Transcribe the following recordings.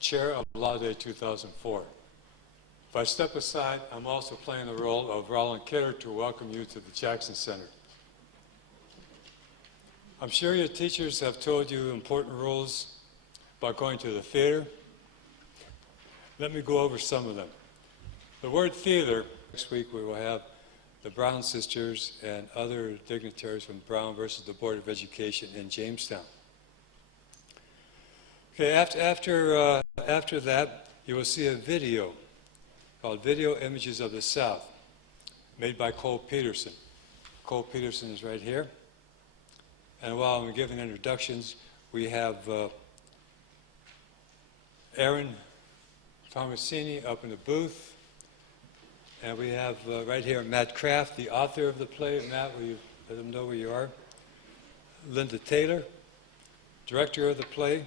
Chair of Law Day 2004. If I step aside, I'm also playing the role of Roland Kidder to welcome you to the Jackson Center. I'm sure your teachers have told you important rules about going to the theater. Let me go over some of them. The word theater, next week we will have the Brown sisters and other dignitaries from Brown versus the Board of Education in Jamestown. Okay, after that, you will see a video called Video Images of the South, made by Cole Peterson. Cole Peterson is right here. And while I'm giving introductions, we have Aaron Tomasini up in the booth. And we have right here Matt Kraft, the author of the play. Matt, will you let them know where you are? Linda Taylor, director of the play,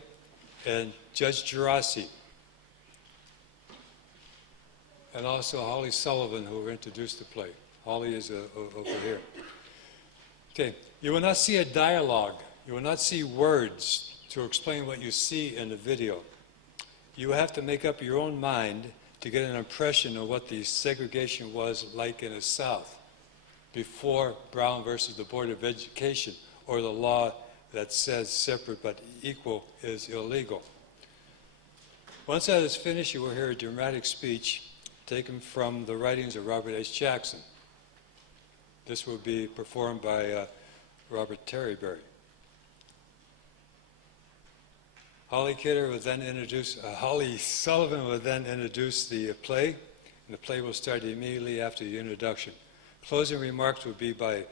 and Judge Gerasi. And also Holly Sullivan, who introduced the play. Holly is over here. Okay, you will not see a dialogue. You will not see words to explain what you see in the video. You have to make up your own mind to get an impression of what the segregation was like in the South before Brown versus the Board of Education, or the law that says separate but equal is illegal. Once that is finished, you will hear a dramatic speech taken from the writings of Robert H. Jackson. This will be performed by Robert Terryberry. Holly Sullivan will then introduce the play, and the play will start immediately after the introduction. Closing remarks will be by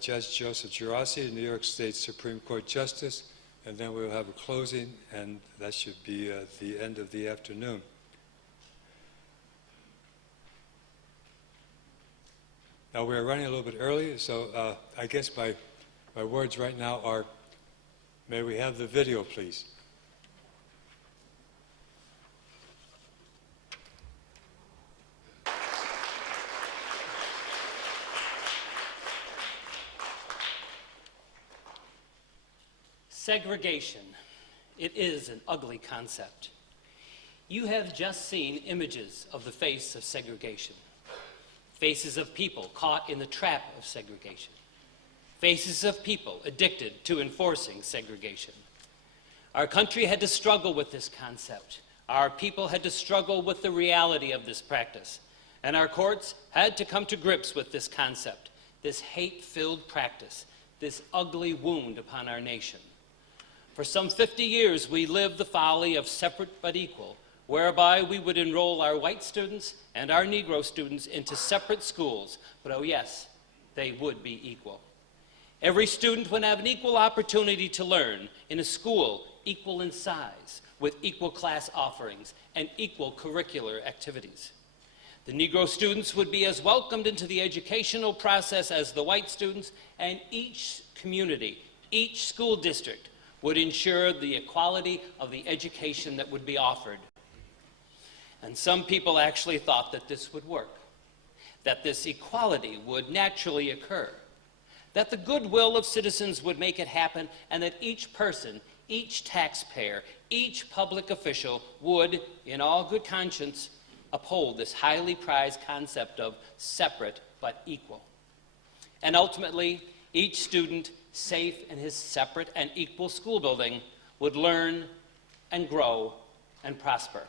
Judge Joseph Gerasi, the New York State Supreme Court Justice, and then we'll have a closing, and that should be the end of the afternoon. Now we're running a little bit early, so I guess my words right now are, may we have the video, please? Segregation. It is an ugly concept. You have just seen images of the face of segregation. Faces of people caught in the trap of segregation. Faces of people addicted to enforcing segregation. Our country had to struggle with this concept. Our people had to struggle with the reality of this practice. And our courts had to come to grips with this concept, this hate-filled practice, this ugly wound upon our nation. For some 50 years, we lived the folly of separate but equal, whereby we would enroll our white students and our Negro students into separate schools, but oh yes, they would be equal. Every student would have an equal opportunity to learn in a school equal in size, with equal class offerings and equal curricular activities. The Negro students would be as welcomed into the educational process as the white students, and each community, each school district would ensure the equality of the education that would be offered. And some people actually thought that this would work, that this equality would naturally occur, that the goodwill of citizens would make it happen, and that each person, each taxpayer, each public official would, in all good conscience, uphold this highly prized concept of separate but equal. And ultimately, each student, safe in his separate and equal school building, would learn and grow and prosper.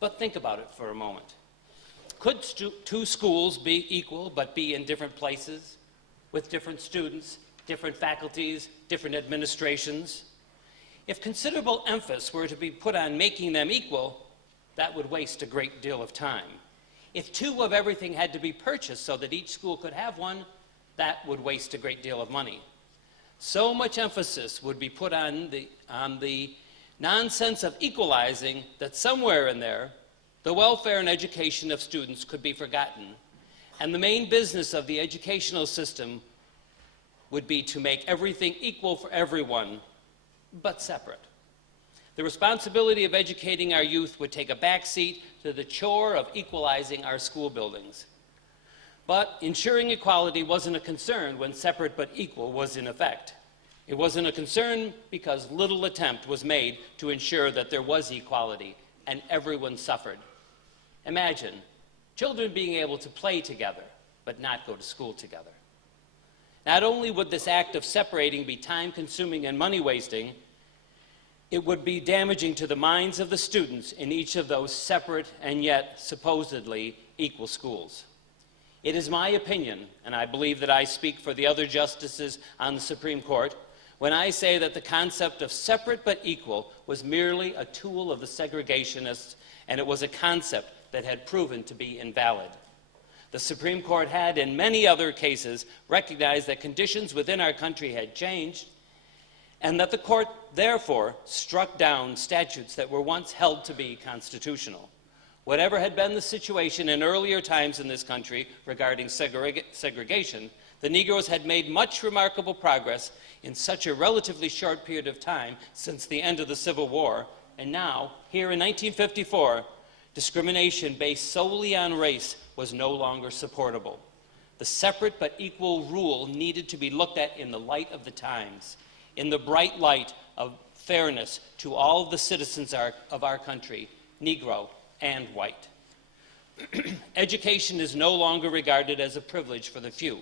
But think about it for a moment. Could two schools be equal but be in different places, with different students, different faculties, different administrations? If considerable emphasis were to be put on making them equal, that would waste a great deal of time. If two of everything had to be purchased so that each school could have one, that would waste a great deal of money. So much emphasis would be put on the nonsense of equalizing that somewhere in there, the welfare and education of students could be forgotten, and the main business of the educational system would be to make everything equal for everyone, but separate. The responsibility of educating our youth would take a backseat to the chore of equalizing our school buildings. But ensuring equality wasn't a concern when separate but equal was in effect. It wasn't a concern because little attempt was made to ensure that there was equality and everyone suffered. Imagine children being able to play together but not go to school together. Not only would this act of separating be time-consuming and money-wasting, it would be damaging to the minds of the students in each of those separate and yet supposedly equal schools. It is my opinion, and I believe that I speak for the other justices on the Supreme Court, when I say that the concept of separate but equal was merely a tool of the segregationists, and it was a concept that had proven to be invalid. The Supreme Court had, in many other cases, recognized that conditions within our country had changed, and that the court, therefore, struck down statutes that were once held to be constitutional. Whatever had been the situation in earlier times in this country regarding segregation, the Negroes had made much remarkable progress in such a relatively short period of time since the end of the Civil War, and now, here in 1954, discrimination based solely on race was no longer supportable. The separate but equal rule needed to be looked at in the light of the times, in the bright light of fairness to all of the citizens of our country, Negro and white. Education is no longer regarded as a privilege for the few.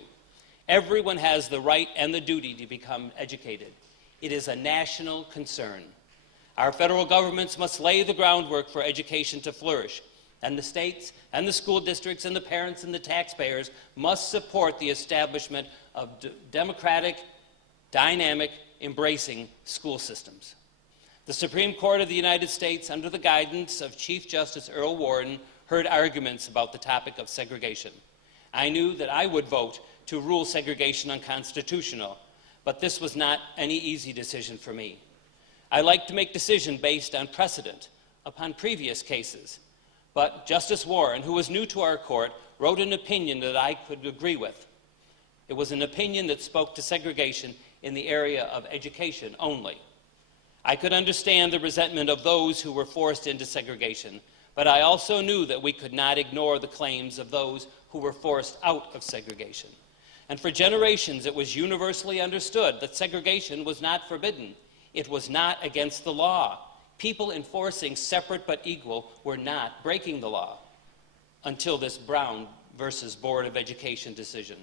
Everyone has the right and the duty to become educated. It is a national concern. Our federal governments must lay the groundwork for education to flourish, and the states and the school districts and the parents and the taxpayers must support the establishment of democratic, dynamic, embracing school systems. The Supreme Court of the United States, under the guidance of Chief Justice Earl Warren, heard arguments about the topic of segregation. I knew that I would vote to rule segregation unconstitutional, but this was not any easy decision for me. I like to make decisions based on precedent, upon previous cases, but Justice Warren, who was new to our court, wrote an opinion that I could agree with. It was an opinion that spoke to segregation in the area of education only. I could understand the resentment of those who were forced into segregation, but I also knew that we could not ignore the claims of those who were forced out of segregation. And for generations, it was universally understood that segregation was not forbidden. It was not against the law. People enforcing separate but equal were not breaking the law until this Brown versus Board of Education decision.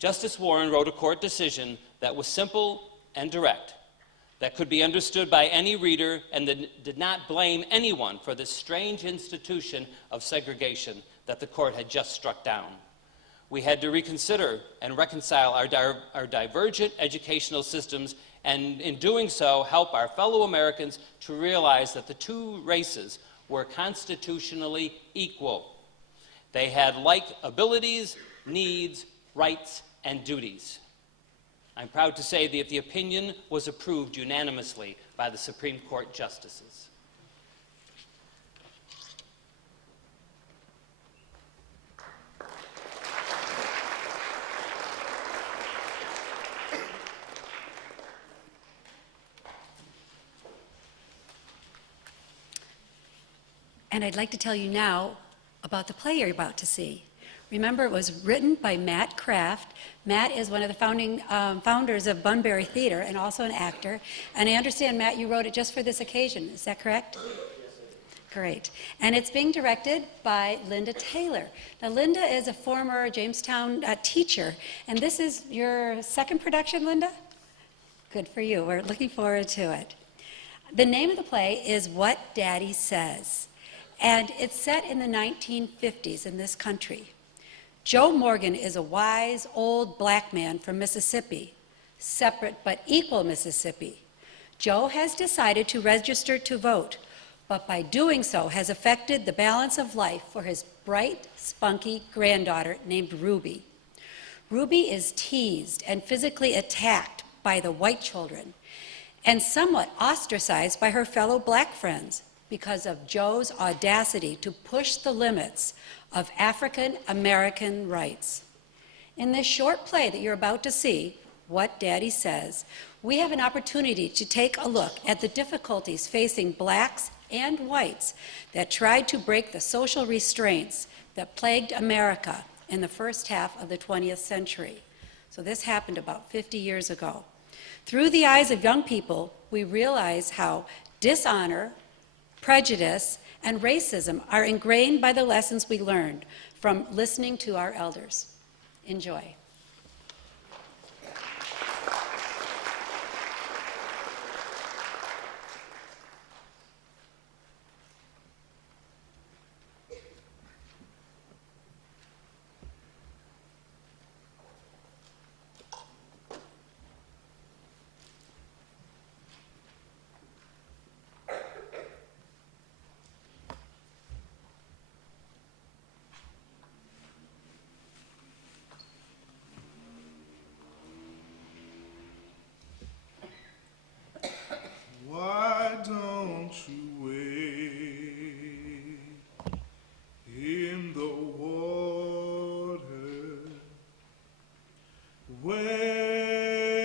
Justice Warren wrote a court decision that was simple and direct, that could be understood by any reader, and that did not blame anyone for this strange institution of segregation that the court had just struck down. We had to reconsider and reconcile our divergent educational systems, and in doing so, help our fellow Americans to realize that the two races were constitutionally equal. They had like abilities, needs, rights, and duties. I'm proud to say that the opinion was approved unanimously by the Supreme Court justices. And I'd like to tell you now about the play you're about to see. Remember, it was written by Matt Kraft. Matt is one of the founders of Bunbury Theater and also an actor. And I understand, Matt, you wrote it just for this occasion. Is that correct? Yes, great. And it's being directed by Linda Taylor. Now, Linda is a former Jamestown teacher. And this is your second production, Linda? Good for you. We're looking forward to it. The name of the play is What Daddy Says. And it's set in the 1950s in this country. Joe Morgan is a wise, old black man from Mississippi, separate but equal Mississippi. Joe has decided to register to vote, but by doing so has affected the balance of life for his bright, spunky granddaughter named Ruby. Ruby is teased and physically attacked by the white children and somewhat ostracized by her fellow black friends because of Joe's audacity to push the limits of African American rights. In this short play that you're about to see, What Daddy Says, we have an opportunity to take a look at the difficulties facing blacks and whites that tried to break the social restraints that plagued America in the first half of the 20th century. So this happened about 50 years ago. Through the eyes of young people, we realize how dishonor, prejudice, and racism are ingrained by the lessons we learned from listening to our elders. Enjoy. Why don't you wade in the water? Wade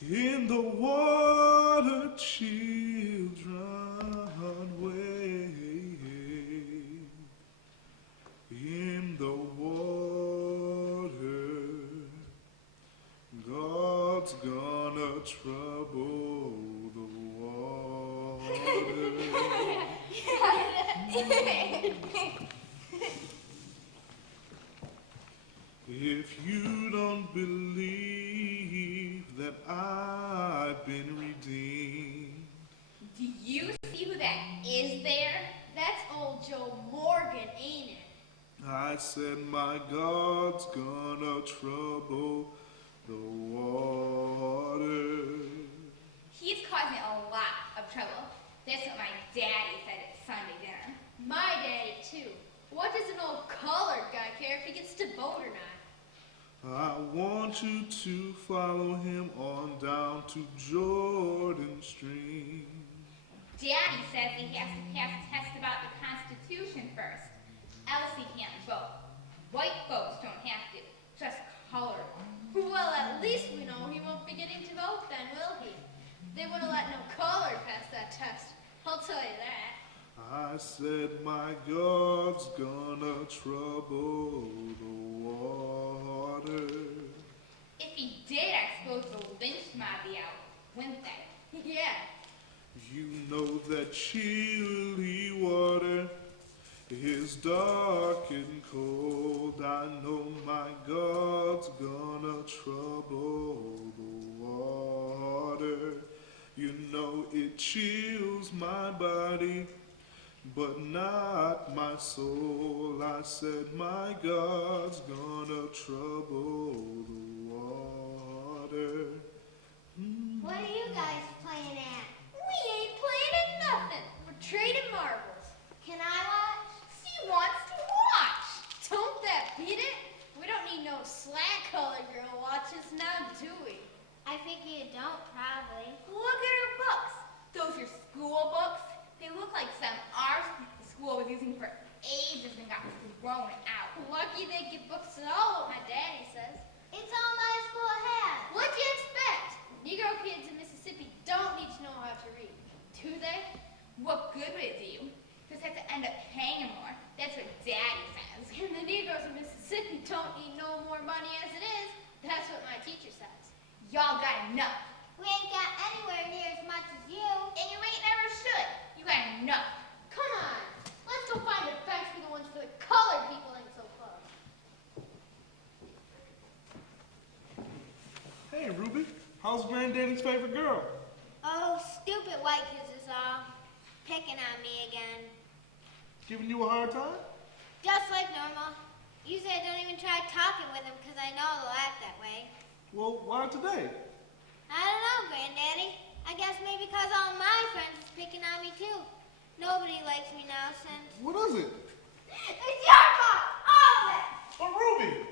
in the water, children, wade in the water. God's gonna trouble the water. If you don't believe that I've been redeemed, Do you see who that is there? That's old Joe Morgan, ain't it? I said my God's gonna trouble the water. He's caused me a lot of trouble. That's what my daddy said at Sunday dinner. My daddy, too. What does an old colored guy care if he gets to vote or not? I want you to follow him on down to Jordan Stream. Daddy says he has to pass a test about the Constitution first. Else he can't vote. White folks don't have to. Just colored. Well, at least we know he won't be getting to vote then, will he? They wouldn't let no colored pass that test. I'll tell you that. I said my God's gonna trouble the water. If he did, I suppose the lynch mob be out, wouldn't they? Yeah. You know that chilly water is dark and cold. I know my God's gonna trouble the water. You know it chills my body, but not my soul. I said my God's gonna trouble the water. What are you guys playing at? We ain't playing at nothing. We're trading marbles. Can I watch? She wants to watch. Don't that beat it? We don't need no slack-colored girl watches now, do we? I figure you don't, probably. Look at her books. Those are school books. They look like some ours the school was using for ages and got thrown out. Lucky they get books at all, what my daddy says. It's all my school has. What'd you expect? Negro kids in Mississippi don't need to know how to read, do they? What good would it do you? Because they have to end up paying more. That's what Daddy says. And the Negroes in Mississippi don't need no more money as it is. That's what my teacher says. Y'all got enough. We ain't got anywhere near as much as you. And you ain't never should. You got enough. Come on. Let's go find a bench for the ones for the colored people ain't so close. Hey, Ruby, how's Granddaddy's favorite girl? Oh, stupid white kids is all picking on me again. Giving you a hard time? Just like normal. Usually I don't even try talking with them because I know they'll act that way. Well, why today? I don't know, Granddaddy. I guess maybe because all my friends is picking on me too. Nobody likes me now since... What is it? It's your fault! All of it! Oh, Ruby!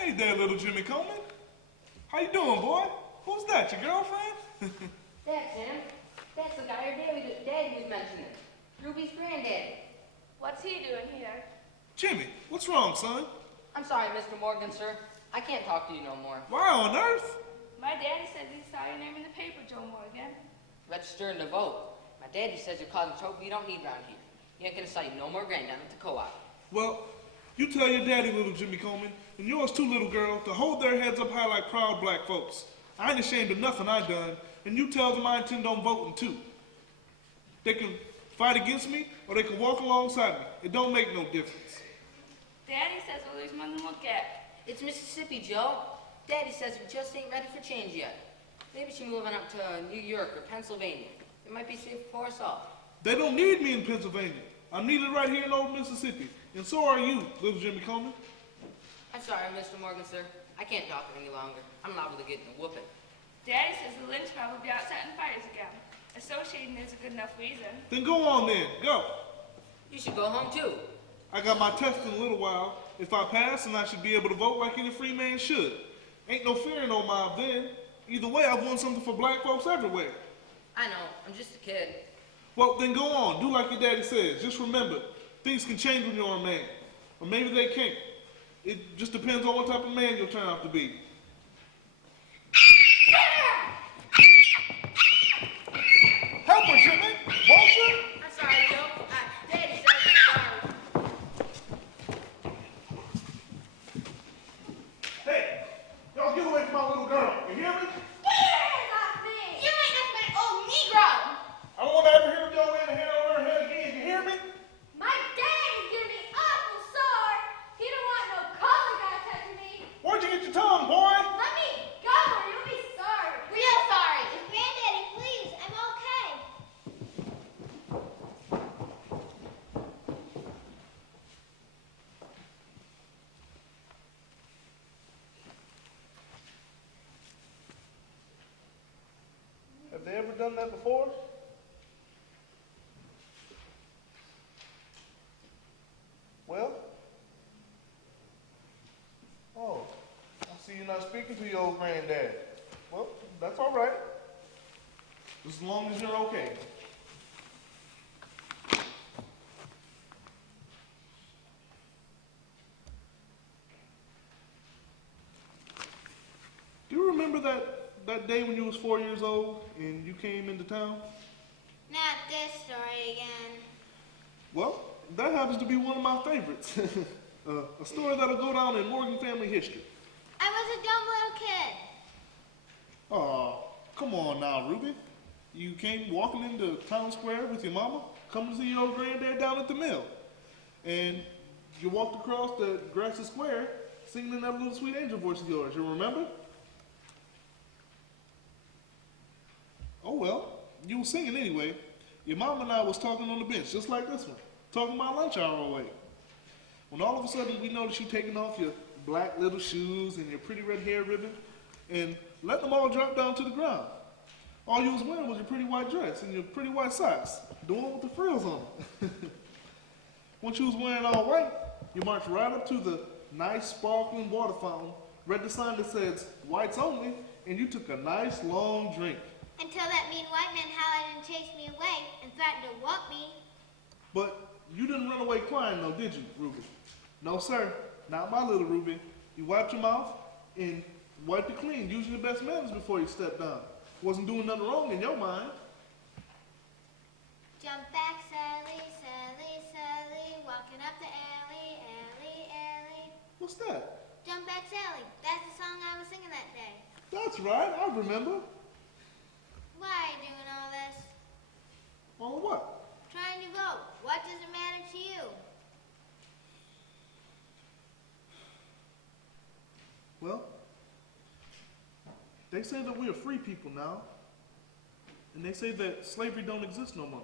Hey there, little Jimmy Coleman. How you doing, boy? Who's that, your girlfriend? That's him. That's the guy her daddy was mentioning. Ruby's granddaddy. What's he doing here? Jimmy, what's wrong, son? I'm sorry, Mr. Morgan, sir. I can't talk to you no more. Why on earth? My daddy said he saw your name in the paper, Joe Morgan. registering to vote. My daddy says you're causing trouble you don't need around here. You ain't gonna sell you no more grain down at the co-op. Well, you tell your daddy, little Jimmy Coleman, and yours too, little girl, to hold their heads up high like proud black folks. I ain't ashamed of nothing I done, and you tell them I intend on voting too. They can fight against me, or they can walk alongside me. It don't make no difference. Daddy says well, there's more than look at. It's Mississippi, Joe. Daddy says we just ain't ready for change yet. Maybe she's moving up to New York or Pennsylvania. It might be safe for us all. They don't need me in Pennsylvania. I'm needed right here in old Mississippi. And so are you, little Jimmy Coleman. I'm sorry, Mr. Morgan, sir. I can't talk any longer. I'm liable to get in a whooping. Daddy says the lynch mob will be out setting fires again. Associating is a good enough reason. Then go on then, go. You should go home too. I got my test in a little while. If I pass, then I should be able to vote like any free man should. Ain't no fear in no mob then. Either way, I've won something for black folks everywhere. I know, I'm just a kid. Well, then go on. Do like your daddy says. Just remember, things can change when you're a man. Or maybe they can't. It just depends on what type of man you'll turn out to be. Help her, Jimmy! Won't you? I'm sorry, Joe. Daddy says I'm sorry. Hey, y'all get away from my little girl. You hear me? You ain't nothing but old Negro. I don't want to ever hear y'all lay a hand on her head again. You hear me? My daddy's gonna be awful sore. He don't want no collar guy touching me. Where'd you get your tongue, boy? Let me go or you'll be sorry. Real sorry. Granddaddy, please, I'm okay. Have they ever done that before? Well? Oh, I see you're not speaking to your old granddad. Well, that's all right. As long as you're okay. Do you remember that day when you was 4 years old and you came into town? Not this story again. Well, that happens to be one of my favorites. A story that'll go down in Morgan family history. I was a dumb little kid. Aw, come on now, Ruby. You came walking into town square with your mama, coming to see your old granddad down at the mill. And you walked across the grassy square singing in that little sweet angel voice of yours. You remember? Oh well, you were singing anyway. Your mom and I was talking on the bench, just like this one, talking about lunch hour away. When all of a sudden we noticed you taking off your black little shoes and your pretty red hair ribbon and letting them all drop down to the ground. All you was wearing was your pretty white dress and your pretty white socks, the one with the frills on them. Once you was wearing all white, you marched right up to the nice sparkling water fountain, read the sign that says whites only, and you took a nice long drink. Until that mean white man hollered and chased me away and threatened to whoop me. But you didn't run away crying though, did you, Ruby? No, sir. Not my little Ruby. You wiped your mouth and wiped it clean, using your best manners before you stepped down. Wasn't doing nothing wrong in your mind. Jump back, Sally, Sally, Sally, walking up the alley, alley, alley. What's that? Jump back, Sally. That's the song I was singing that day. That's right, I remember. Why are you doing all this? On what? Trying to vote. What does it matter to you? Well, they say that we are free people now. And they say that slavery don't exist no more.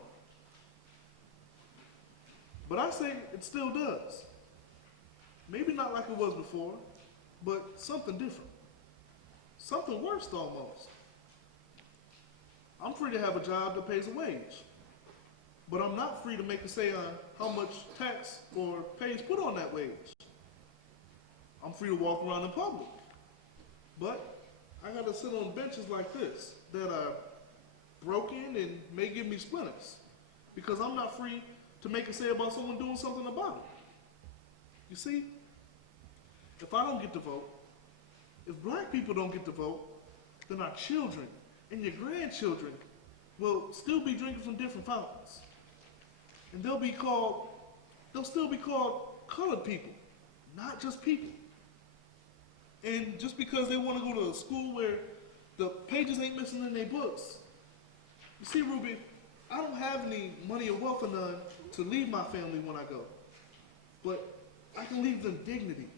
But I say it still does. Maybe not like it was before, but something different. Something worse almost. I'm free to have a job that pays a wage. But I'm not free to make a say on how much tax or pay is put on that wage. I'm free to walk around in public. But I gotta sit on benches like this that are broken and may give me splinters. Because I'm not free to make a say about someone doing something about it. You see, if I don't get to vote, if black people don't get to vote, then our children and your grandchildren will still be drinking from different fountains. And they'll still be called colored people, not just people. And just because they want to go to a school where the pages ain't missing in their books. You see, Ruby, I don't have any money or wealth or none to leave my family when I go. But I can leave them dignity.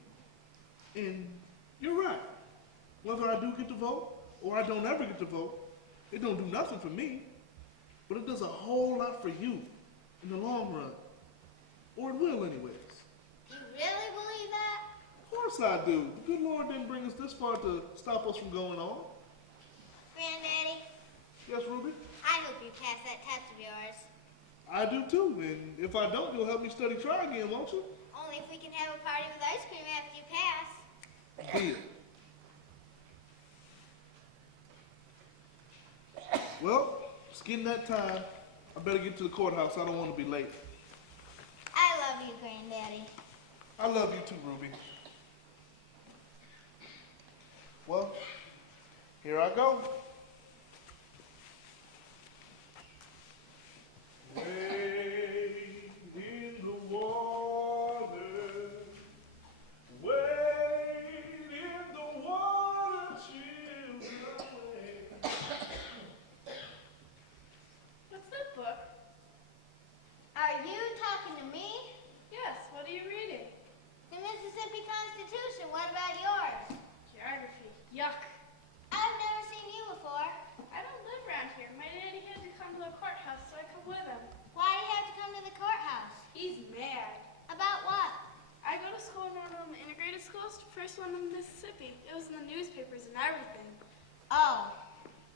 And you're right. Whether I do get to vote or I don't ever get to vote, it don't do nothing for me. But it does a whole lot for you in the long run. Or it will anyways. You really believe that? Of course I do. The good Lord didn't bring us this far to stop us from going on. Granddaddy, Yes, Ruby? I hope you pass that test of yours. I do too. And if I don't, you'll help me study try again, won't you? Only if we can have a party with ice cream after you pass. Deal. Well, it's getting that time. I better get to the courthouse. I don't want to be late. I love you, Granddaddy. I love you too, Ruby. Well, here I go. Wade in the water. Wade in the water, children. What's that book? Are you talking to me? Yes, what are you reading? The Mississippi Constitution. What about yours? Geography. Yuck. I've never seen you before. I don't live around here. My daddy had to come to the courthouse so I come with him. Why do you have to come to the courthouse? He's mad. About what? I go to school in one of them integrated schools, first one in Mississippi. It was in the newspapers and everything. Oh,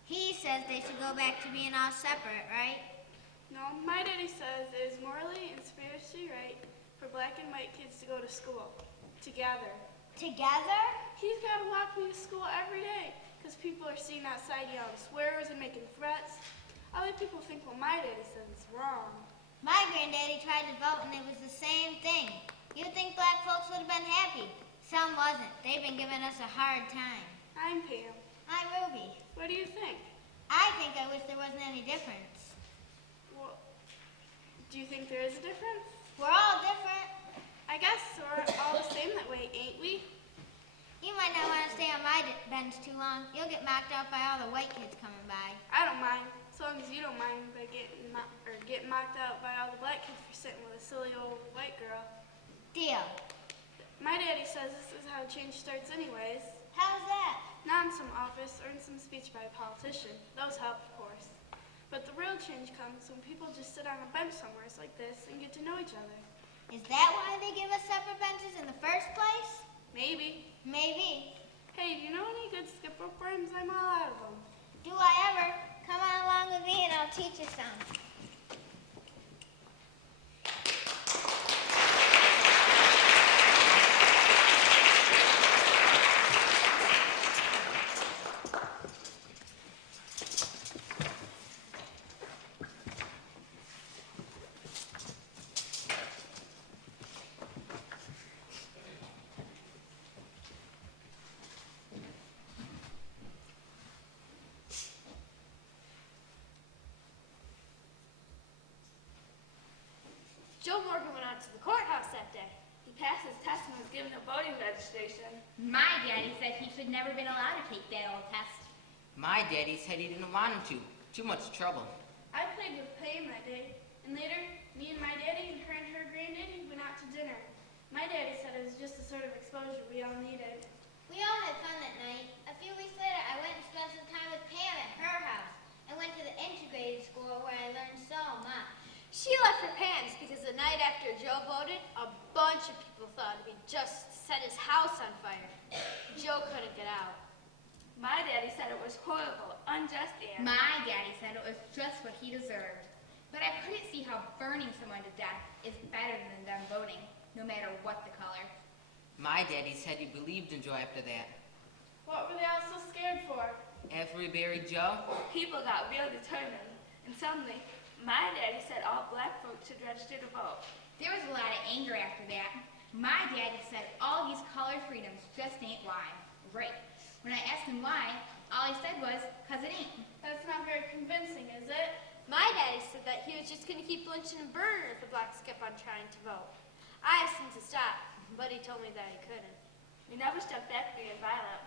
he says they should go back to being all separate, right? No, my daddy says it is morally and spiritually right for black and white kids to go to school together. Together? He's got to walk me to school every day because people are seen outside yelling swears and making threats. Other people think what my daddy says is wrong. My granddaddy tried to vote and it was the same thing. You'd think black folks would have been happy. Some wasn't. They've been giving us a hard time. I'm Pam. I'm Ruby. What do you think? I think I wish there wasn't any difference. Well, do you think there is a difference? We're all different. I guess we're all the same that way, ain't we? You might not want to stay on my bench too long. You'll get knocked out by all the white kids coming by. I don't mind, so long as you don't mind by getting mocked out by all the black kids for sitting with a silly old white girl. Deal. My daddy says this is how change starts anyways. How's that? Not in some office or in some speech by a politician. Those help, of course. But the real change comes when people just sit on a bench somewhere like this and get to know each other. Is that why they give us separate benches in the first place? Maybe. Maybe. Hey, do you know any good skip rope rhymes? I'm all out of them. Do I ever? Come on along with me and I'll teach you some. Joe Morgan went out to the courthouse that day. He passed his test and was given a voting registration. My daddy said he should never been allowed to take that old test. My daddy said he didn't want him to. Too much trouble. I played with Pam that day, and later, me and my daddy and her granddaddy went out to dinner. My daddy said it was just the sort of exposure we all needed. We all had fun that night. A few weeks later, I went and spent some time with Pam at her house. I went to the integrated school where I learned so much. She left her pants because the night after Joe voted, a bunch of people thought he just set his house on fire. Joe couldn't get out. My daddy said it was horrible, unjust, and... My daddy said it was just what he deserved. But I couldn't see how burning someone to death is better than them voting, no matter what the color. My daddy said he believed in Joe after that. What were they all so scared for? After we buried Joe, People got real determined, and suddenly, my daddy said all black folks should register to vote. There was a lot of anger after that. My daddy said all these color freedoms just ain't why. Right. When I asked him why, All he said was, 'cause it ain't. That's not very convincing, is it? My daddy said that he was just going to keep lynching and burning if the blacks kept on trying to vote. I asked him to stop, but he told me that he couldn't. We never stepped back being violent.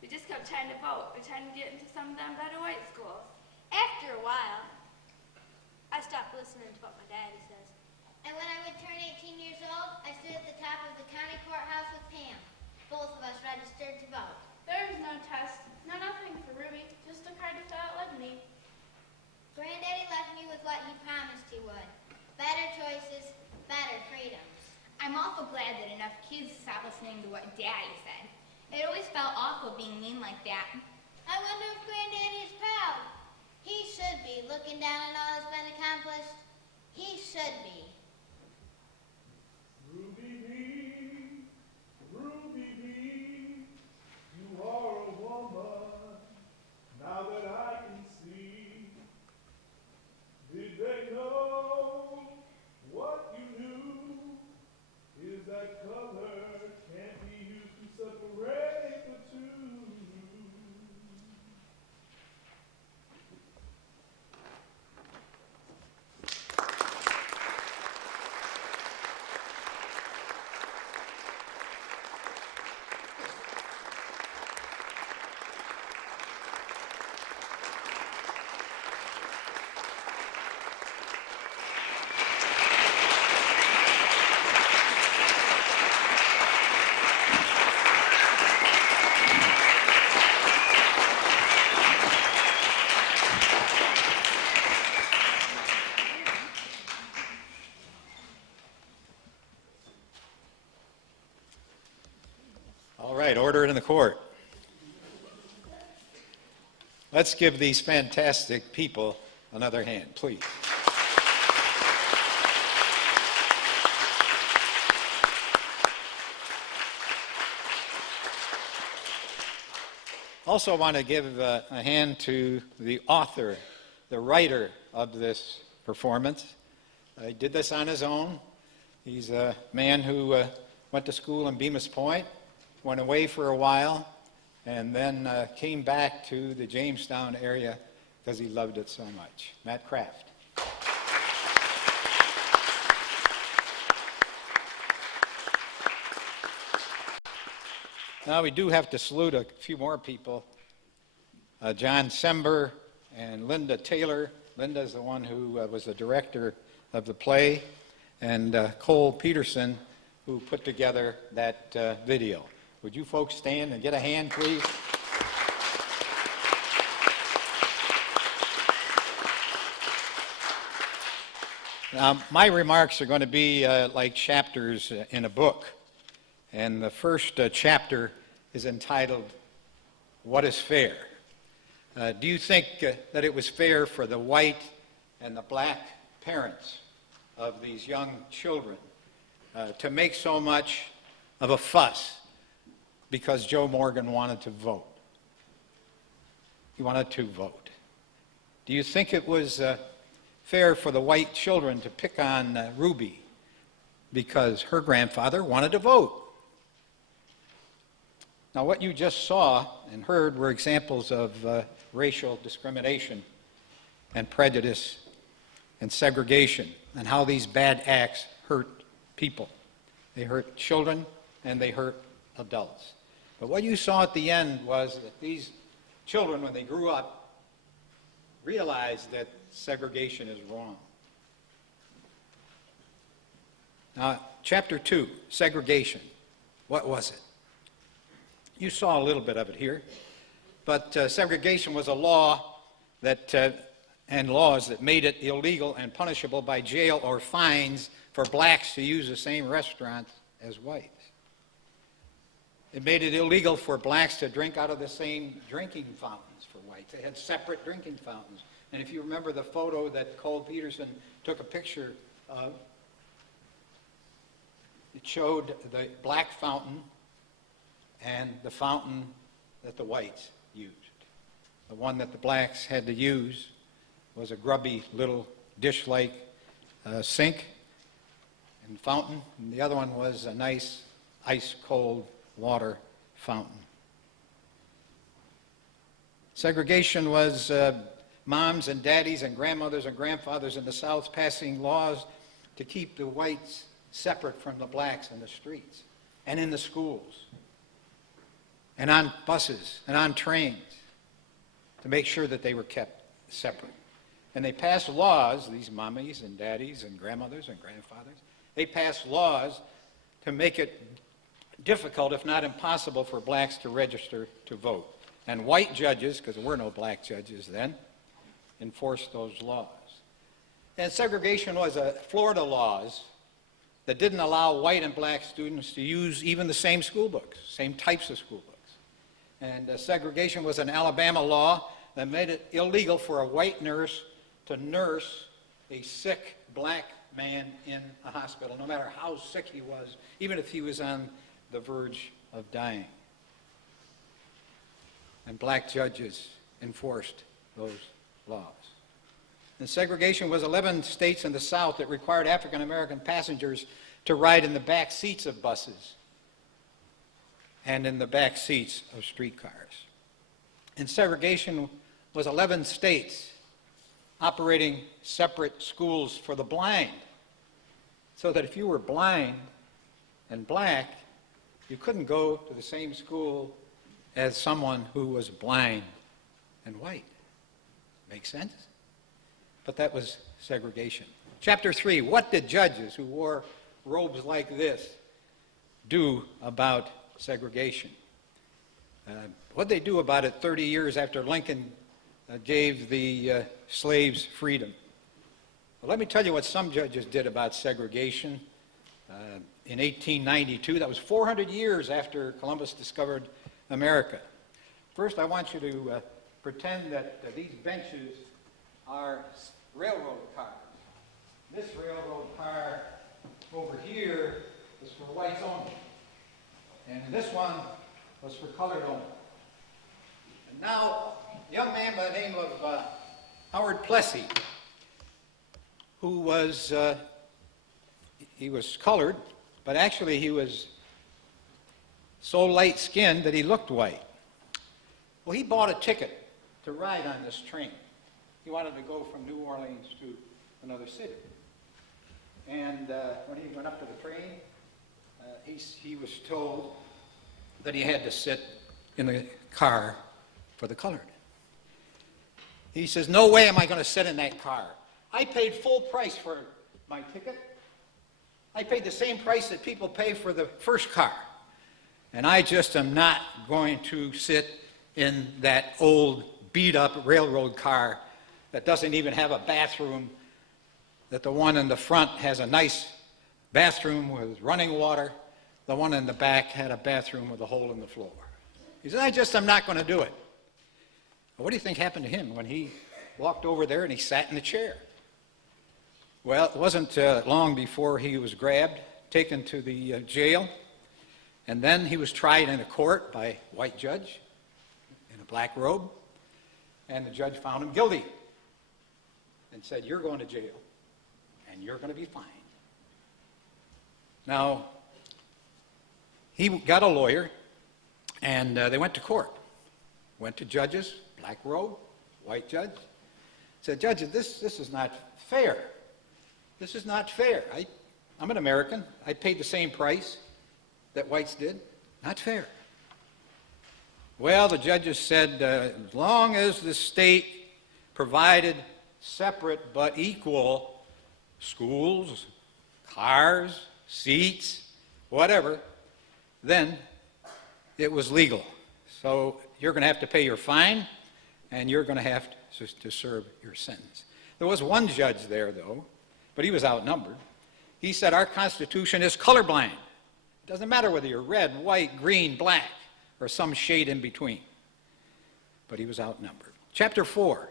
We just kept trying to vote. We're trying to get into some of them better white schools. After a while, I stopped listening to what my daddy says. And when I would turn 18 years old, I stood at the top of the county courthouse with Pam. Both of us registered to vote. There was no test, no nothing for Ruby, just a card to fill out like me. Granddaddy left me with what he promised he would. Better choices, better freedoms. I'm awful glad that enough kids stopped listening to what Daddy said. It always felt awful being mean like that. I wonder if Granddaddy is proud. He should be, looking down at all that's been accomplished. He should be. Ruby Bee, Ruby Bee, you are a woman, now that I can see. Did they know what you knew? Is that color can't be used to separate the two. All right, order in the court. Let's give these fantastic people another hand, please. Also want to give a hand to the author, the writer of this performance. He did this on his own. He's a man who went to school in Bemis Point, went away for a while, and then came back to the Jamestown area because he loved it so much. Matt Kraft. Now we do have to salute a few more people. John Sember and Linda Taylor. Linda is the one who was the director of the play, and Cole Peterson, who put together that video. Would you folks stand and get a hand, please? My remarks are going to be like chapters in a book. And the first chapter is entitled, What is Fair? Do you think that it was fair for the white and the black parents of these young children to make so much of a fuss because Joe Morgan wanted to vote? He wanted to vote. Do you think it was fair for the white children to pick on Ruby because her grandfather wanted to vote? Now, what you just saw and heard were examples of racial discrimination and prejudice and segregation and how these bad acts hurt people. They hurt children and they hurt adults. But what you saw at the end was that these children, when they grew up, realized that segregation is wrong. Now, chapter 2, segregation. What was it? You saw a little bit of it here. But segregation was a law that, and laws that made it illegal and punishable by jail or fines for blacks to use the same restaurants as whites. It made it illegal for blacks to drink out of the same drinking fountains for whites. They had separate drinking fountains. And if you remember the photo that Cole Peterson took a picture of, it showed the black fountain and the fountain that the whites used. The one that the blacks had to use was a grubby little dish-like sink and fountain, and the other one was a nice ice-cold water fountain. Segregation was moms and daddies and grandmothers and grandfathers in the South passing laws to keep the whites separate from the blacks in the streets and in the schools and on buses and on trains to make sure that they were kept separate. And they passed laws, these mommies and daddies and grandmothers and grandfathers, they passed laws to make it difficult, if not impossible, for blacks to register to vote. And white judges, because there were no black judges then, enforced those laws. And segregation was Florida laws that didn't allow white and black students to use even the same school books, same types of school books. And segregation was an Alabama law that made it illegal for a white nurse to nurse a sick black man in a hospital, no matter how sick he was, even if he was on the verge of dying. And black judges enforced those laws. And segregation was 11 states in the South that required African American passengers to ride in the back seats of buses and in the back seats of streetcars. And segregation was 11 states operating separate schools for the blind, so that if you were blind and black, you couldn't go to the same school as someone who was blind and white. Make sense? But that was segregation. Chapter 3, what did judges who wore robes like this do about segregation? What did they do about it 30 years after Lincoln gave the slaves freedom? Well, let me tell you what some judges did about segregation in 1892. That was 400 years after Columbus discovered America. First, I want you to pretend that these benches are railroad cars. This railroad car over here is for whites only. And this one was for colored only. And now, a young man by the name of Howard Plessy, who was, he was colored, but actually he was so light-skinned that he looked white. Well, he bought a ticket to ride on this train. He wanted to go from New Orleans to another city. And when he went up to the train, he was told that he had to sit in the car for the colored. He says, no way am I going to sit in that car. I paid full price for my ticket. I paid the same price that people pay for the first car. And I just am not going to sit in that old beat-up railroad car that doesn't even have a bathroom, that the one in the front has a nice bathroom with running water. The one in the back had a bathroom with a hole in the floor. He said, I just am not going to do it. Well, what do you think happened to him when he walked over there and he sat in the chair? Well, it wasn't long before he was grabbed, taken to the jail, and then he was tried in a court by a white judge in a black robe, and the judge found him guilty and said, you're going to jail, and you're going to be fined. Now, he got a lawyer, and they went to court. Went to judges, black robe, white judge. Said, judges, this is not fair. This is not fair. I'm an American. I paid the same price that whites did. Not fair. Well, the judges said, as long as the state provided separate but equal schools, cars, seats, whatever, then it was legal. So you're going to have to pay your fine, and you're going to have to serve your sentence. There was one judge there, though, but he was outnumbered. He said, our Constitution is colorblind. It doesn't matter whether you're red, white, green, black, or some shade in between. But he was outnumbered. Chapter 4.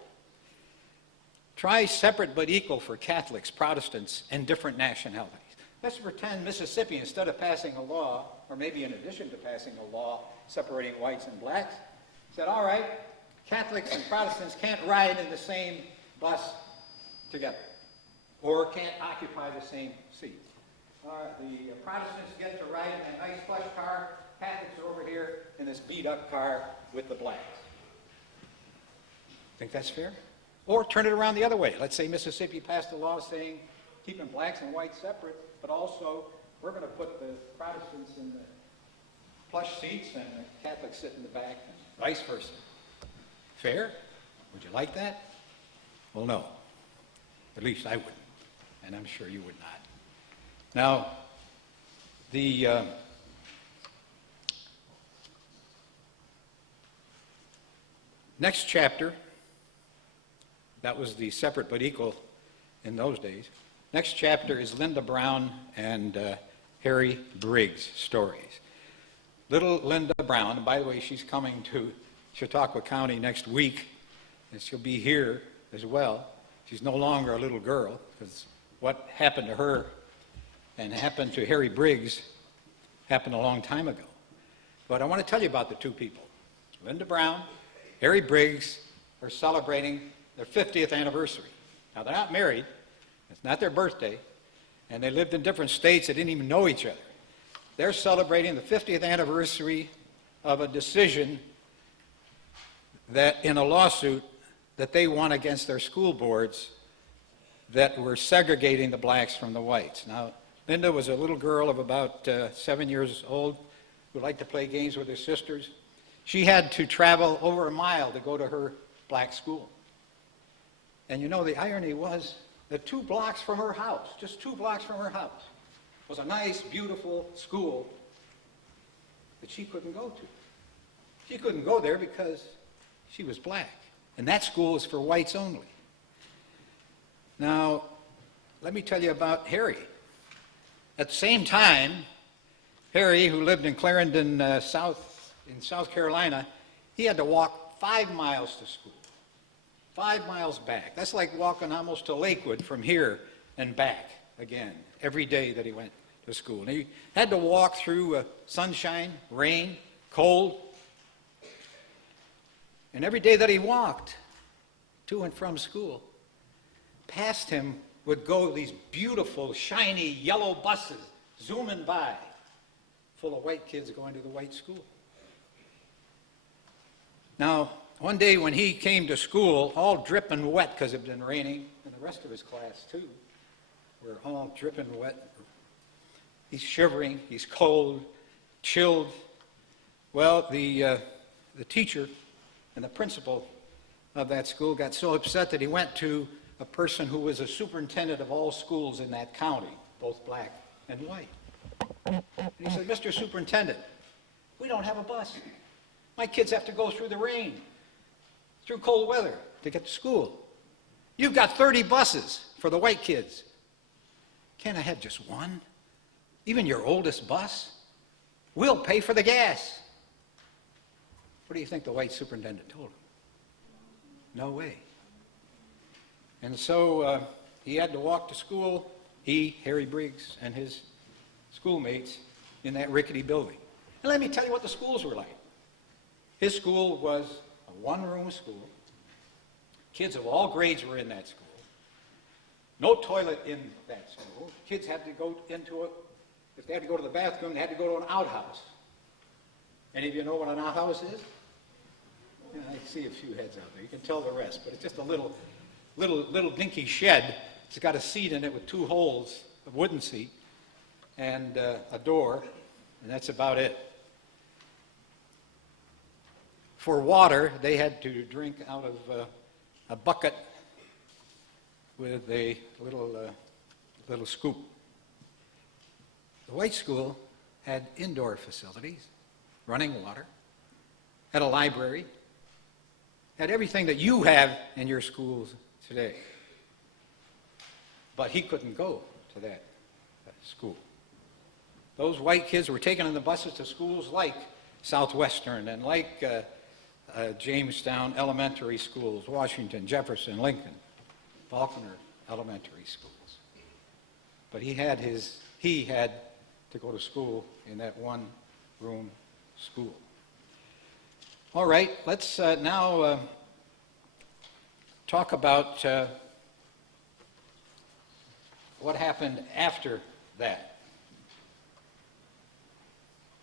Try separate but equal for Catholics, Protestants, and different nationalities. Let's pretend Mississippi, instead of passing a law, or maybe in addition to passing a law separating whites and blacks, said, all right, Catholics and Protestants can't ride in the same bus together, or can't occupy the same seat. The Protestants get to ride in a nice plush car, Catholics are over here in this beat-up car with the blacks. Think that's fair? Or turn it around the other way. Let's say Mississippi passed a law saying keeping blacks and whites separate, but also we're going to put the Protestants in the plush seats and the Catholics sit in the back, and vice versa. Fair? Would you like that? Well, no. At least I wouldn't, and I'm sure you would not. Now, the next chapter, that was the separate but equal in those days. Next chapter is Linda Brown and Harry Briggs' stories. Little Linda Brown, and by the way, she's coming to Chautauqua County next week, and she'll be here as well. She's no longer a little girl, because what happened to her and happened to Harry Briggs happened a long time ago. But I want to tell you about the two people. Linda Brown, Harry Briggs are celebrating their 50th anniversary. Now, they're not married. It's not their birthday. And they lived in different states. They didn't even know each other. They're celebrating the 50th anniversary of a decision that in a lawsuit that they won against their school boards that were segregating the blacks from the whites. Now, Linda was a little girl of about 7 years old who liked to play games with her sisters. She had to travel over a mile to go to her black school. And you know, the irony was that 2 blocks from her house, just 2 blocks from her house, was a nice, beautiful school that she couldn't go to. She couldn't go there because she was black. And that school was for whites only. Now, let me tell you about Harry. At the same time, Harry, who lived in Clarendon, South Carolina, he had to walk 5 miles to school. 5 miles back. That's like walking almost to Lakewood from here and back again, every day that he went to school. And he had to walk through sunshine, rain, cold. And every day that he walked to and from school, past him would go these beautiful, shiny, yellow buses zooming by, full of white kids going to the white school. Now, one day when he came to school, all dripping wet because it had been raining, and the rest of his class too were all dripping wet. He's shivering, he's cold, chilled. Well, the teacher and the principal of that school got so upset that he went to a person who was a superintendent of all schools in that county, both black and white. And he said, "Mr. Superintendent, we don't have a bus. My kids have to go through the rain, through cold weather to get to school. You've got 30 buses for the white kids. Can't I have just one? Even your oldest bus? We'll pay for the gas." What do you think the white superintendent told him? No way. And so he had to walk to school, he, Harry Briggs, and his schoolmates in that rickety building. And let me tell you what the schools were like. His school was a one-room school. Kids of all grades were in that school. No toilet in that school. Kids had to go into it. If they had to go to the bathroom, they had to go to an outhouse. Any of you know what an outhouse is? Yeah, I see a few heads out there. You can tell the rest, but it's just a little dinky shed. It's got a seat in it with 2 holes, a wooden seat, and a door, and that's about it. For water, they had to drink out of a bucket with a little scoop. The white school had indoor facilities, running water, had a library, had everything that you have in your schools today. But he couldn't go to that school. Those white kids were taken on the buses to schools like Southwestern and like Jamestown Elementary Schools, Washington, Jefferson, Lincoln, Faulkner Elementary Schools. But he had to go to school in that one-room school. All right, let's now talk about what happened after that.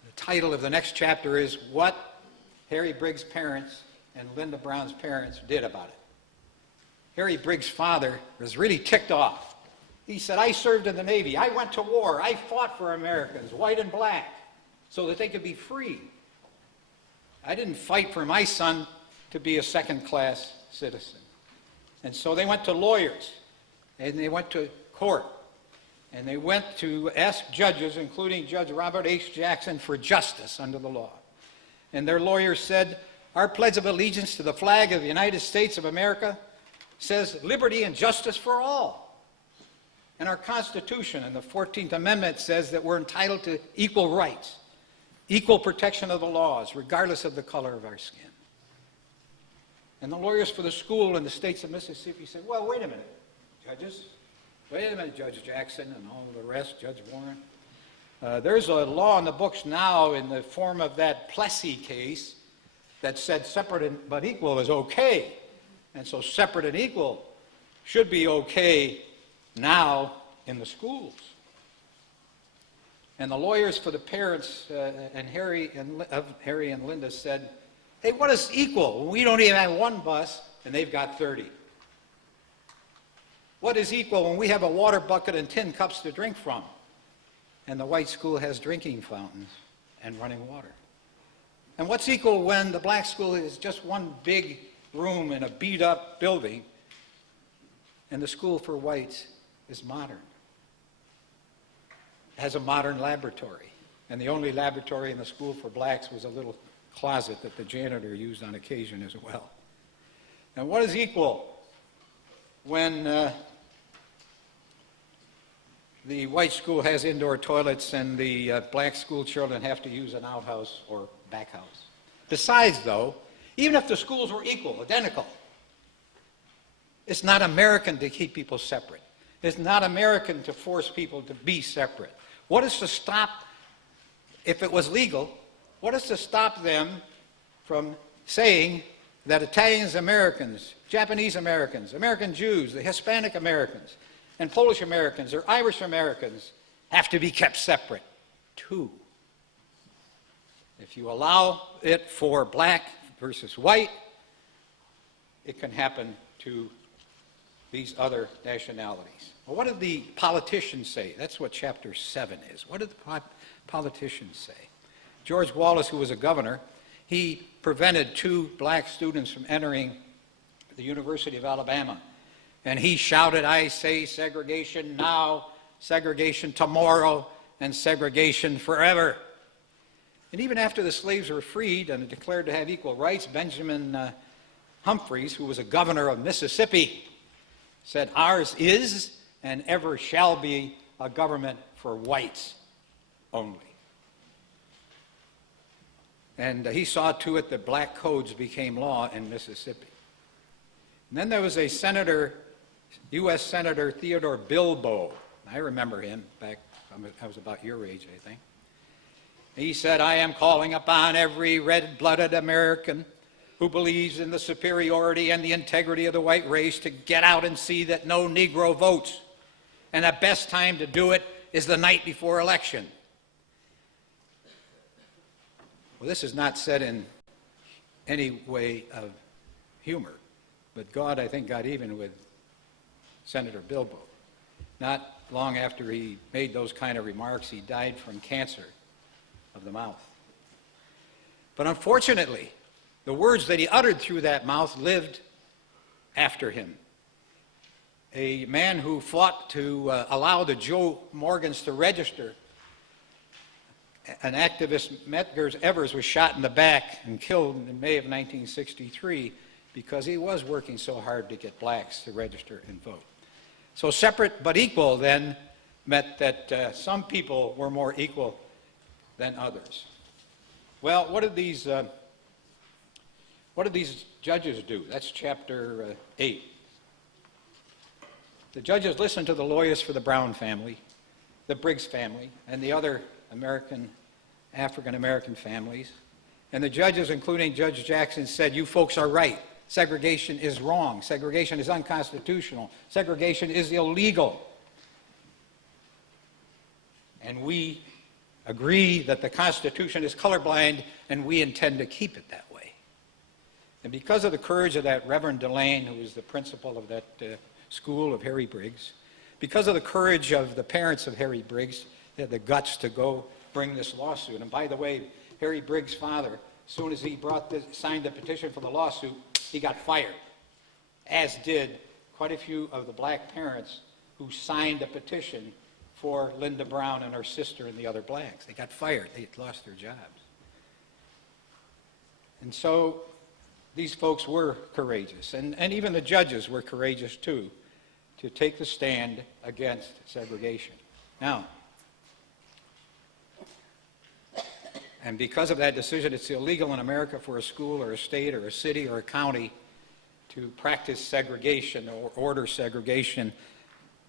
The title of the next chapter is What Harry Briggs' Parents and Linda Brown's Parents Did About It. Harry Briggs' father was really ticked off. He said, I served in the Navy. I went to war. I fought for Americans, white and black, so that they could be free. I didn't fight for my son to be a second-class citizen. And so they went to lawyers, and they went to court, and they went to ask judges, including Judge Robert H. Jackson, for justice under the law. And their lawyers said, our pledge of allegiance to the flag of the United States of America says liberty and justice for all. And our Constitution and the 14th Amendment says that we're entitled to equal rights, equal protection of the laws, regardless of the color of our skin. And the lawyers for the school in the states of Mississippi said, well, wait a minute, judges. Wait a minute, Judge Jackson and all the rest, Judge Warren. There's a law in the books now in the form of that Plessy case that said separate but equal is okay. And so separate and equal should be okay now in the schools. And the lawyers for the parents and Harry and Linda said, hey, what is equal? We don't even have one bus, and they've got 30. What is equal when we have a water bucket and tin cups to drink from, and the white school has drinking fountains and running water? And what's equal when the black school is just one big room in a beat-up building, and the school for whites is modern? It has a modern laboratory, and the only laboratory in the school for blacks was a little closet that the janitor used on occasion as well. And what is equal when the white school has indoor toilets and the black school children have to use an outhouse or back house? Besides, though, even if the schools were equal, identical, it's not American to keep people separate. It's not American to force people to be separate. What is to stop, if it was legal, what is to stop them from saying that Italians Americans, Japanese Americans, American Jews, the Hispanic Americans, and Polish Americans or Irish Americans have to be kept separate too? If you allow it for black versus white, it can happen to these other nationalities. Well, what did the politicians say? That's what chapter 7 is. What did the politicians say? George Wallace, who was a governor, he prevented 2 black students from entering the University of Alabama. And he shouted, I say segregation now, segregation tomorrow, and segregation forever. And even after the slaves were freed and declared to have equal rights, Benjamin Humphreys, who was a governor of Mississippi, said, ours is and ever shall be a government for whites only. And he saw to it that black codes became law in Mississippi. And then there was a senator, U.S. Senator Theodore Bilbo. I remember him back, I was about your age, I think. He said, I am calling upon every red-blooded American who believes in the superiority and the integrity of the white race to get out and see that no Negro votes. And the best time to do it is the night before election. Well, this is not said in any way of humor, but God, I think, got even with Senator Bilbo. Not long after he made those kind of remarks, he died from cancer of the mouth. But unfortunately, the words that he uttered through that mouth lived after him. A man who fought to allow the Joe Morgans to register, an activist, Medgar Evers, was shot in the back and killed in May of 1963 because he was working so hard to get blacks to register and vote. So separate but equal then meant that some people were more equal than others. Well, what did these judges do? That's chapter 8. The judges listened to the lawyers for the Brown family, the Briggs family, and the other African-American families. And the judges, including Judge Jackson, said, you folks are right. Segregation is wrong. Segregation is unconstitutional. Segregation is illegal. And we agree that the Constitution is colorblind, and we intend to keep it that way. And because of the courage of that Reverend Delane, who was the principal of that school of Harry Briggs, because of the courage of the parents of Harry Briggs, they had the guts to go bring this lawsuit. And by the way, Harry Briggs' father, as soon as he signed the petition for the lawsuit, he got fired, as did quite a few of the black parents who signed a petition for Linda Brown and her sister and the other blacks. They got fired. They had lost their jobs. And so these folks were courageous, and even the judges were courageous too, to take the stand against segregation. Now, and because of that decision, it's illegal in America for a school or a state or a city or a county to practice segregation or order segregation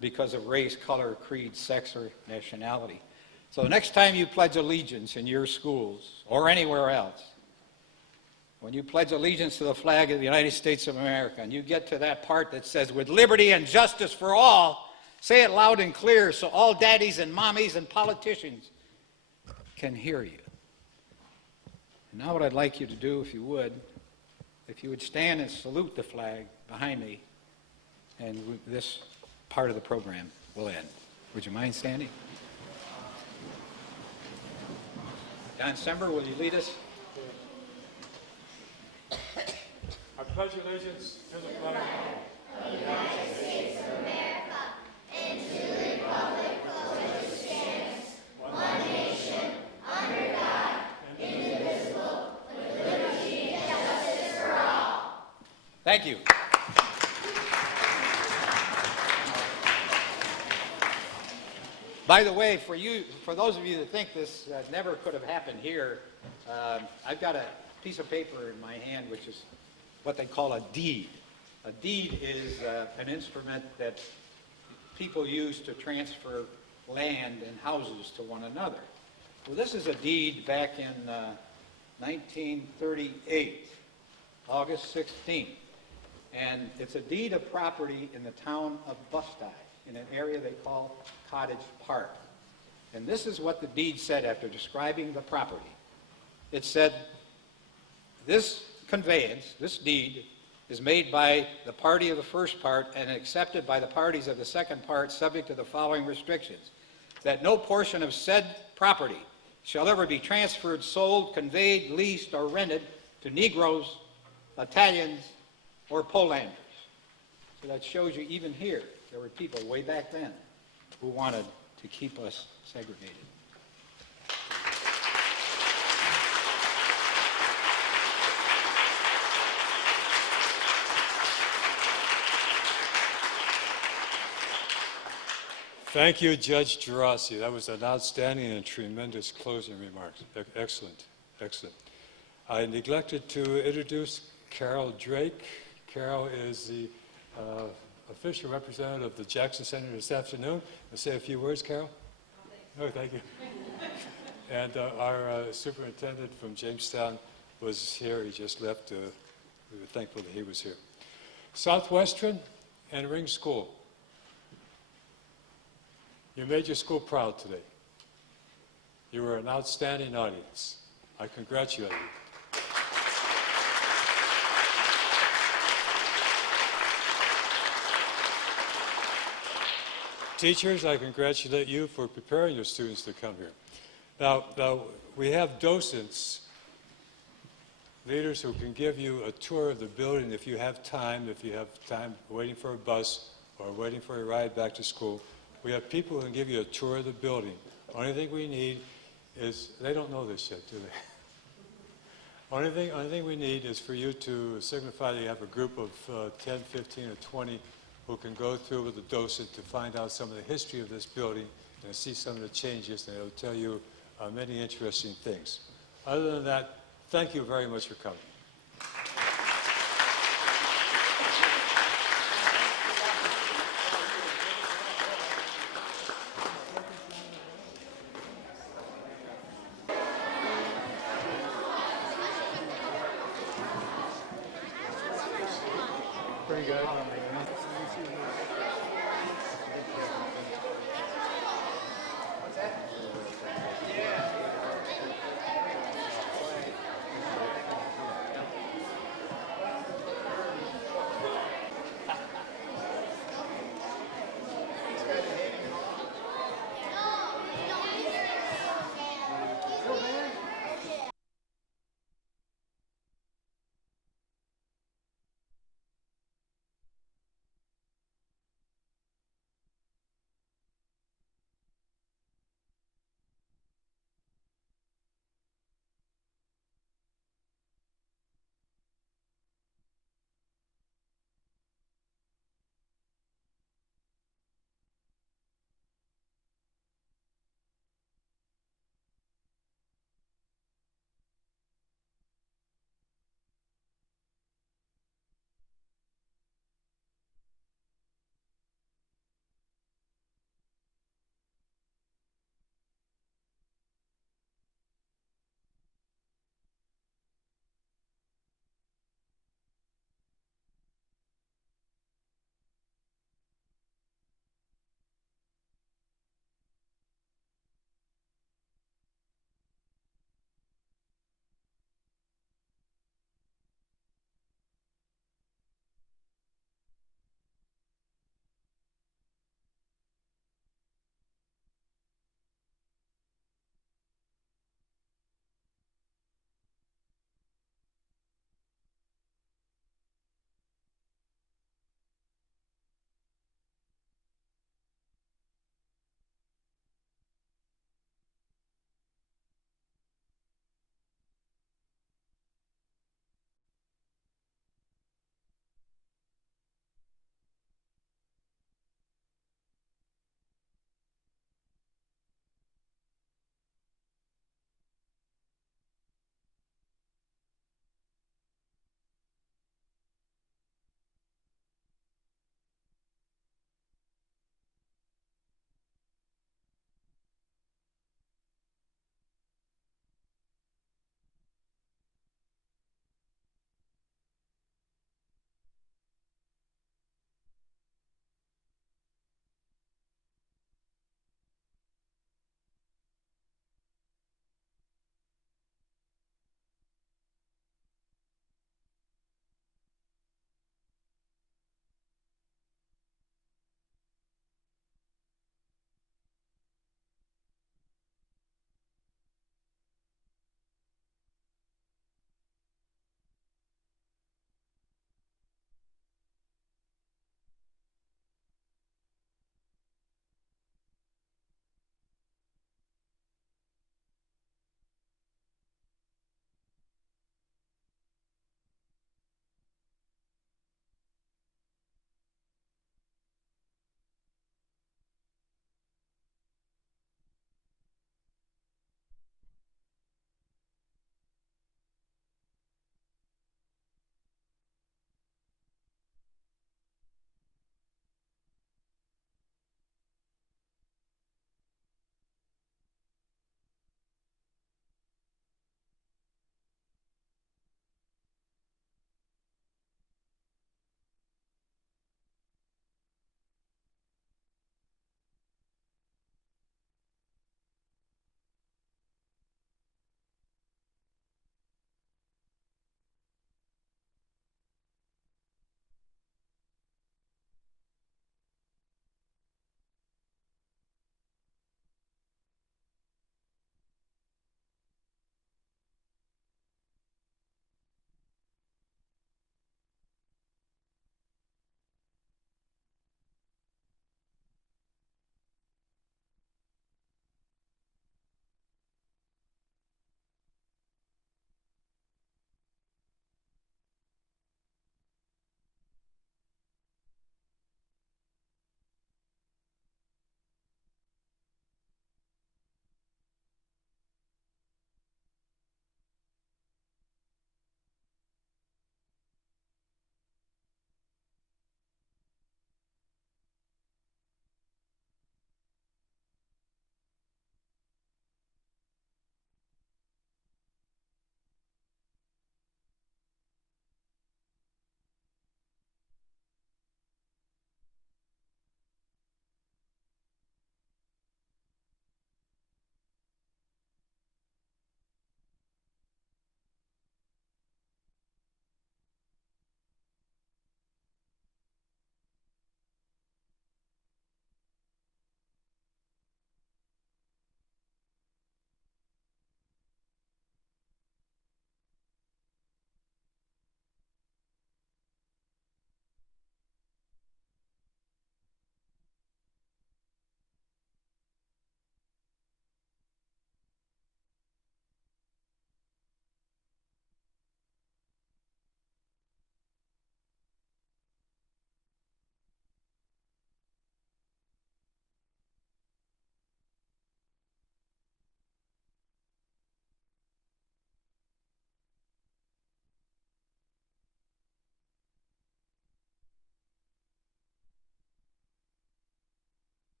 because of race, color, creed, sex, or nationality. So the next time you pledge allegiance in your schools or anywhere else, when you pledge allegiance to the flag of the United States of America and you get to that part that says, with liberty and justice for all, say it loud and clear so all daddies and mommies and politicians can hear you. And now what I'd like you to do, if you would stand and salute the flag behind me, and this part of the program will end. Would you mind standing? Don Sember, will you lead us? I pledge allegiance to the flag of the United States of America and to the republic for which it stands, one nation, under God, indivisible, with liberty and justice for all. Thank you. By the way, for those of you that think this never could have happened here, I've got a piece of paper in my hand which is what they call a deed. A deed is an instrument that people use to transfer land and houses to one another. Well, this is a deed back in 1938, August 16th. And it's a deed of property in the town of Bustye, in an area they call Cottage Park. And this is what the deed said after describing the property. It said, this conveyance, this deed, is made by the party of the first part and accepted by the parties of the second part, subject to the following restrictions: that no portion of said property shall ever be transferred, sold, conveyed, leased, or rented to Negroes, Italians, or Polanders. So that shows you, even here, there were people way back then who wanted to keep us segregated. Thank you, Judge Gerasi. That was an outstanding and tremendous closing remarks. Excellent, excellent. I neglected to introduce Carol Drake. Carol is the official representative of the Jackson Center this afternoon. Let's say a few words, Carol. Oh, thank you. And our superintendent from Jamestown was here. He just left. We were thankful that he was here. Southwestern and Ring School. You made your school proud today. You were an outstanding audience. I congratulate you. Teachers, I congratulate you for preparing your students to come here. Now we have docents, leaders who can give you a tour of the building if you have time waiting for a bus or waiting for a ride back to school. We have people who can give you a tour of the building. Only thing we need is, they don't know this yet, do they? Only thing we need is for you to signify that you have a group of 10, 15, or 20 who can go through with the docent to find out some of the history of this building and see some of the changes, and it'll tell you many interesting things. Other than that, thank you very much for coming. Pretty good.